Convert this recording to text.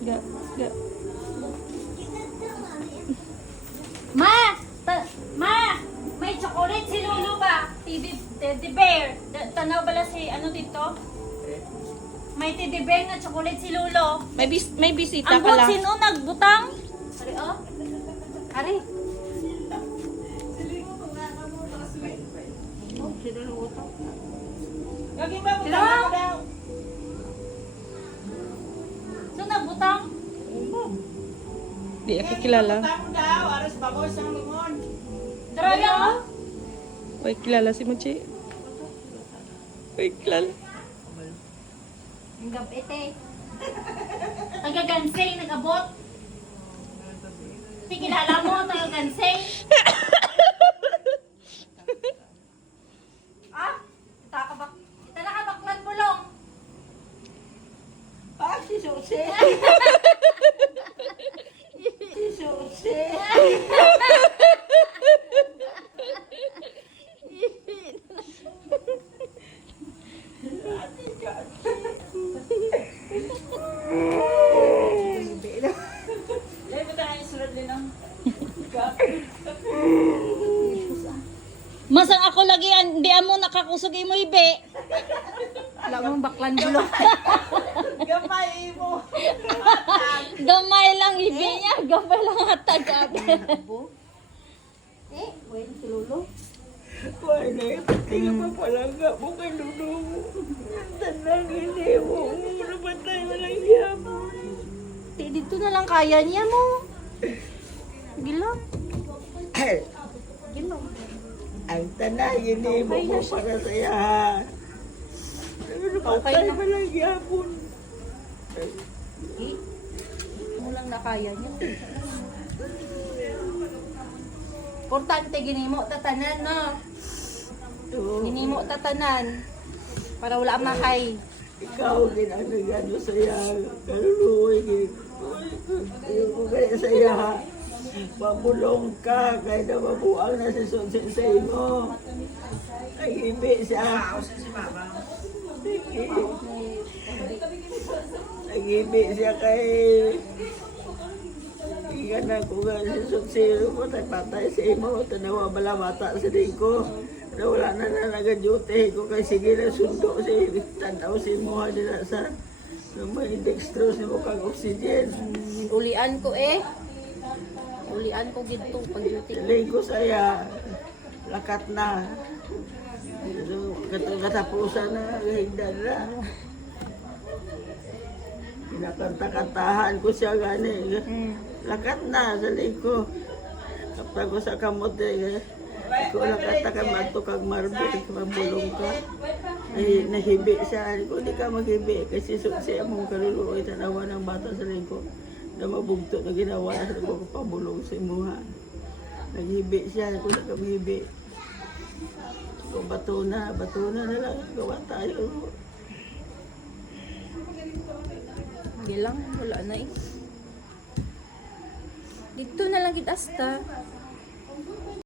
Ga, ga. Ma! Ma! May chocolate si Lulu ba? Teddy bear. Tanaw bala si ano dito? May teddy bear na chocolate si Lulu. May bisita Ang ka lang. sino nagbutang? Ari oh. Ari. Oh, sino nagbutang? Gaging ba Sino? butang mo daw? Sino nagbutang? Di ako kilala. Butang mo daw, aras baboy sa limon. Darayo mo? Uy, kilala si Mochi. Uy, kilala. Ang gabete. Ang gagansay, nagabot. Tikilala mo, ang gagansay. Ah? Ita na kabaklan bulong. Ah, si Susi. Si Susi. Dahil ba tayo sunod din ang Masang ako lagi, di mo nakakusog mo ibe. Alam mo, baklan bulong. gamay mo? Gamay lang ibe niya, gamay lang hatag Eh, wait, si Lolo. Pwede, tingnan mo palaga mo kay Lulu mo. Tanang hindi mo. Nabatay mo lang yapon. Dito na lang kaya niya mo. Gilang. Gilang. Ang tanang hindi mo mo para sa yahan. Nabatay mo lang yapon. Eh, mo lang na kaya niya. Importante ginimo tatanan, no? Ginimo tatanan. Para wala mahay. Ikaw ginagano sa yahan. Kaluloy. Yung kaya sa yahan. Mabulong ka. Kaya na mabuang na si Sonsensei mo. Ay, ibi siya. Nag-ibi siya kay... Ikan ako nga si Sonsensei mo. Patay sa imo. Tanawa bala mata sa ko. Wala na nag-duty ko kay sige na sundo si tanaw si mo nila sa may dextrose mo kang oxygen. Ulian ko eh. Ulian ko gito pag duty. Tuloy ko saya lakat na. Katapusan na higdan na. Kinakanta-kantahan ko siya gani. Lakat na sa ko. Kapag ko sa kamote ko nakata ka mato kag marbit mabulong ka. Ay nahibi siya. Ko di ka maghibi kasi siya mong kaluluoy tanawa ng bata sa ko. Na mabugto na ginawa sa ko pabulong sa imuha. Naghibi siya ko di ka maghibi. Ko bato na na lang gawa tayo. Gilang, wala na eh. Dito na lang gid asta.